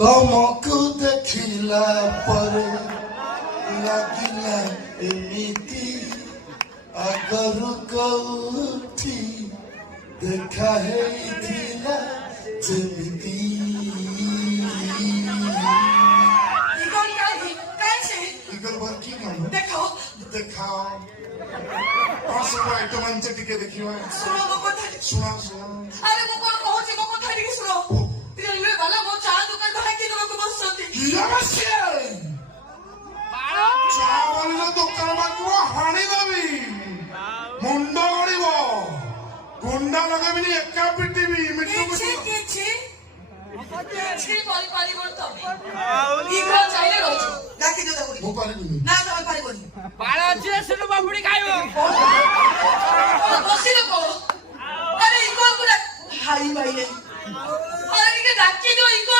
ତମକୁ ଦେଖିଲା ପରେ ଲାଗିଲା ଏମିତି ଆଗରୁ କୋଉଠି ଦେଖା ହେଇଥିଲା ଯେମିତି ଇଗଲ ବାର କି କାମ ଦେଖାଅ କଣ ସବୁ ଆଇଟମ ଆଣିଛ ଟିକେ ଦେଖିବା ଶୁଣ ଶୁଣ ଆରେ ମୁଁ କଣ କହୁଛି ମୋ କଥା ଟିକେ ଶୁଣ ରେଲୱେ ବାଲା ମୋ ଚା ଦୋକାନ ଢାଙ୍କି ଦେବାକୁ ବସିଛନ୍ତି ଚା ବାଲିର ଦୋକାନ ବାକିବ ହାଣିଦେବି ମୁଣ୍ଡ ଗଡ଼ିବ ଗୁଣ୍ଡା ଲଗାବିନି ଏକା ପିଟିବି କିଛି କରିପାରିବ ତମେ ଇଗଲ ଚାଇଲେ ରହିଛ ଡାକି ଦେ ତାକୁ ମୁଁ ପାରିବିନି ନା ତମେ ପାରିବନି ବାଳ ଅଛି ସେଠୁ ବାପୁଡି ଖାଇବ ବସିଲେ କଣ ଆରେ ଇଗଲ କୁ ଭାଇ ଭାଇ ଆରେ ଟିକେ ଡାକି ଦିଅ ଇଗଲ